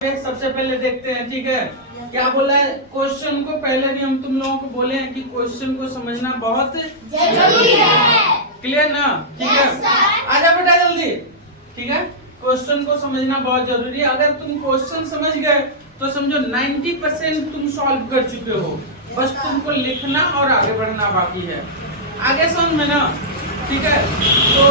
सबसे पहले देखते हैं, ठीक है। क्या बोला है क्वेश्चन को, पहले भी हम तुम लोगों को बोले हैं कि क्वेश्चन को समझना बहुत जरूरी है। क्लियर ना, ठीक है। आजा बेटा जल्दी, ठीक है। क्वेश्चन को समझना बहुत जरूरी है। अगर तुम क्वेश्चन समझ गए तो समझो 90% तुम सॉल्व कर चुके हो। बस तुमको लिखना और आगे बढ़ना बाकी है। आगे समझ में ना, ठीक है। तो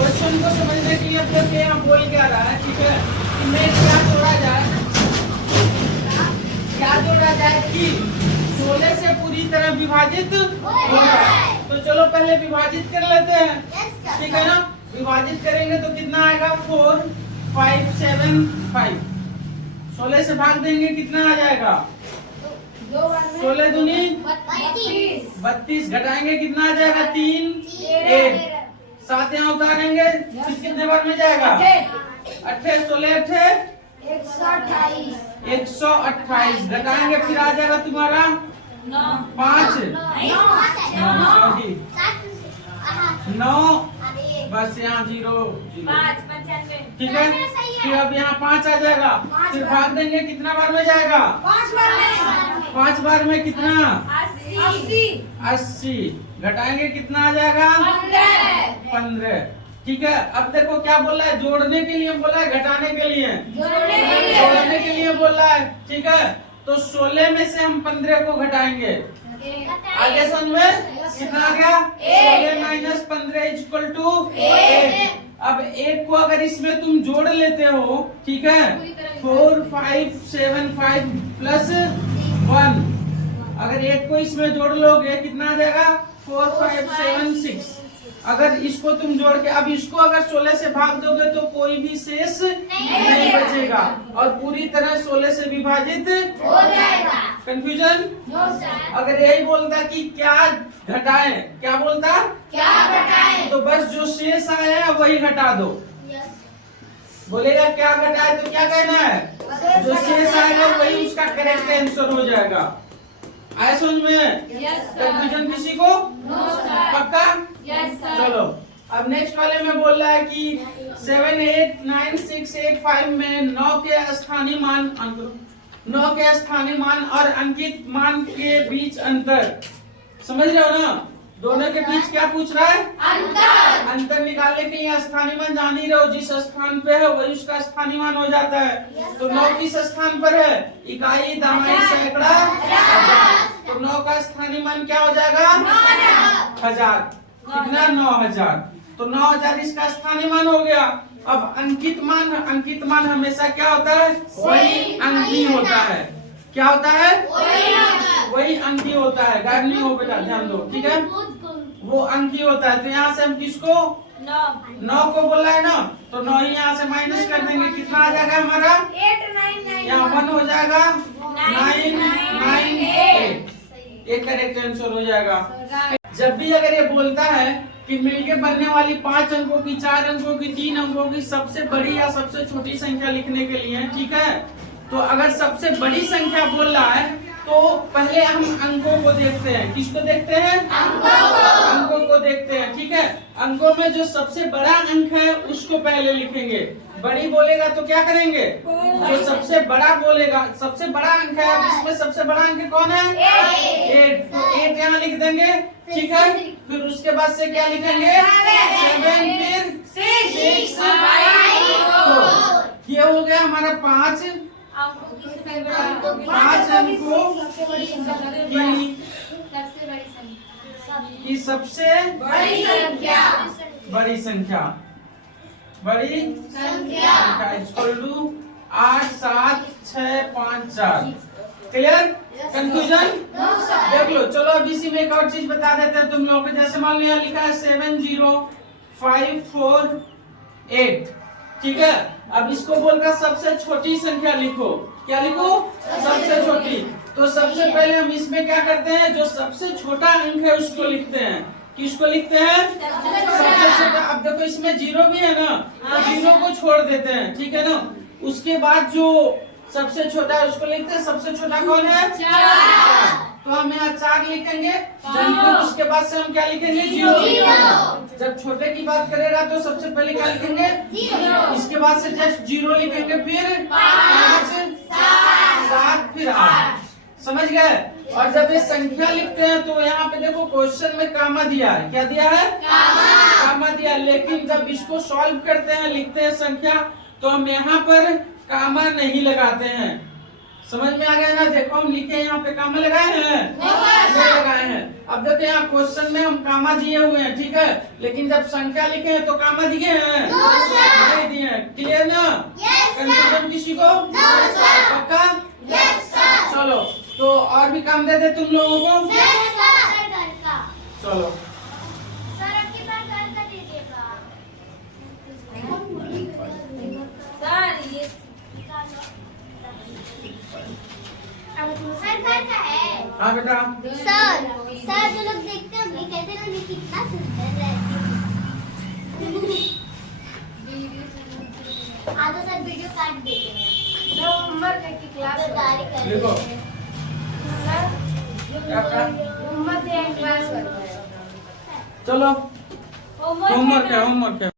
क्वेश्चन को समझने के लिए अपने यहाँ बोल क्या रहा है, ठीक है, कि में क्या जोड़ा जाए कि 16 से पूरी तरह विभाजित होगा। तो चलो पहले विभाजित कर लेते हैं, ठीक है ना। विभाजित करेंगे तो कितना आएगा 4 5 7 5। 16 से भाग देंगे कितना आ जाएगा 16 दूनी 32। घटाएंगे कितना आ जाएगा 3 1। 7 यहाँ उतारेंगे कितने बार में जाएगा 28 16 128। घटाएंगे फिर आ जाएगा तुम्हारा 5 9। बस यहाँ 0 ठीक है। फिर अब यहाँ 5 आ जाएगा। फिर भाग देंगे कितना बार में जाएगा 5 बार में कितना 80। घटाएंगे कितना आ जाएगा 15। ठीक है। अब देखो क्या बोला है, जोड़ने के लिए बोला है घटाने के लिए जोड़ने के लिए बोला है, ठीक है। तो 16 में से हम 15 को घटाएंगे। आगे समझ में कितना आ गया 16 माइनस 15 इक्वल टू 8। अब 1 को अगर इसमें तुम जोड़ लेते हो, ठीक है, 4 5 7 5 प्लस 1। अगर 1 को इसमें जोड़ लोगे कितना आ जाएगा 4 5 7 6। अगर इसको तुम जोड़ के अब इसको अगर 16 से भाग दोगे तो कोई भी शेष नहीं बचेगा और पूरी तरह 16 से विभाजित हो जाएगा। कंफ्यूजन? अगर यही बोलता कि क्या घटाएं, क्या बोलता क्या घटाएं, तो बस जो शेष आया वही घटा दो। बोलेगा क्या घटाए तो क्या कहना है, जो शेष आएगा वही उसका करेक्ट आंसर हो जाएगा। आए समझ में? कंफ्यूजन किसी को? पक्का? चलो अब नेक्स्ट वाले में बोल रहा है कि 7 8 9 6 8 5 में 9 के स्थानीय मान और अंकित मान के बीच अंतर। समझ रहे हो ना, दोनों के बीच क्या पूछ रहा है अंतर निकालने के लिए स्थानीय मान जान ही रहो, जिस स्थान पे है वही उसका स्थानीय मान हो जाता है। तो 9 किस स्थान पर है, इकाई दहाई सैकड़ा हजार। तो 9 का स्थानीय मान क्या हो जाएगा 1000। कितना 9000। तो 9000 इसका स्थानीय मान हो गया। अब अंकित मान हमेशा क्या होता है, वही अंकी होता है। क्या होता है, वही अंकी होता है। गायब नहीं हो बेटा, ध्यान दो, ठीक है। वो अंकी होता है। तो यहाँ से हम किसको 9 को बोला है ना, तो 9 ही यहाँ से माइनस कर देंगे। कितना आ जाएगा हमारा 8 यहाँ 1 हो जाएगा 9 9 8। एक करेक्ट आंसर हो जाएगा। जब भी अगर ये बोलता है कि मिलके बनने वाली 5 अंकों की, 4 अंकों की, 3 अंकों की सबसे बड़ी या सबसे छोटी संख्या लिखने के लिए, ठीक है। तो अगर सबसे बड़ी संख्या बोल रहा है तो पहले हम अंकों को देखते हैं। किसको देखते हैं, अंकों को देखते हैं, ठीक है। अंकों में जो सबसे बड़ा अंक है उसको पहले लिखेंगे। बड़ी बोलेगा तो क्या करेंगे, जो सबसे बड़ा बोलेगा, सबसे बड़ा अंक है, अब इसमें सबसे बड़ा अंक कौन है 8। तो 8 यहाँ लिख देंगे, ठीक है। फिर उसके बाद से क्या लिखेंगे 7, फिर 6 5। ये हो गया हमारा 5 अंकों की सबसे बड़ी संख्या इक्वल टू 8 7 6 5 4। क्लियर? कंफ्यूजन? देख लो। चलो अब इसी में एक और चीज बता देते हैं तुम लोगों को। जैसे मान लो यहाँ लिखा है 7 0 5 4 8, ठीक है। अब इसको बोलकर सबसे छोटी संख्या लिखो। क्या लिखो, सबसे छोटी। तो सबसे पहले हम इसमें क्या करते हैं, जो सबसे छोटा अंक है उसको लिखते हैं। किसको लिखते हैं, सबसे छोटा। अब देखो इसमें 0 भी है ना, तो 0 को छोड़ देते हैं, ठीक है ना। उसके बाद जो सबसे छोटा है उसको लिखते हैं। सबसे छोटा कौन है 4। तो हम यहाँ 4 लिखेंगे। उसके बाद से हम क्या लिखेंगे 0। जब छोटे की बात करेगा तो सबसे पहले क्या लिखेंगे? जीरो। इसके बाद से जस्ट 0 लिखेंगे, फिर 5 7 फिर 8। समझ गए? और जब ये संख्या लिखते हैं तो यहाँ पे देखो क्वेश्चन में कामा दिया है। क्या दिया है? कामा दिया है। लेकिन जब इसको सॉल्व करते हैं, लिखते हैं संख्या, तो हम यहाँ पर कामा नहीं लगाते हैं। समझ में आ गया ना? देखो हम लिखे यहाँ पे कामा लगाए हैं, नहीं लगाए हैं। अब देखो यहाँ क्वेश्चन में हम कामा दिए हुए हैं, ठीक है, लेकिन जब संख्या लिखे हैं तो कामा दिए हैं, नहीं दिए हैं। क्लियर ना? कंफ्यूजन किसी को? पक्का? चलो, तो और भी काम दे दे तुम लोगों को। चलो हाँ बेटा, सर जो लोग देखते हैं ये कहते हैं ये कितना सुंदर है। आज तो सर वीडियो काट देते हैं। होमवर्क की क्लास देखो होमवर्क क्लास करता है। चलो, होमवर्क है, होमवर्क है।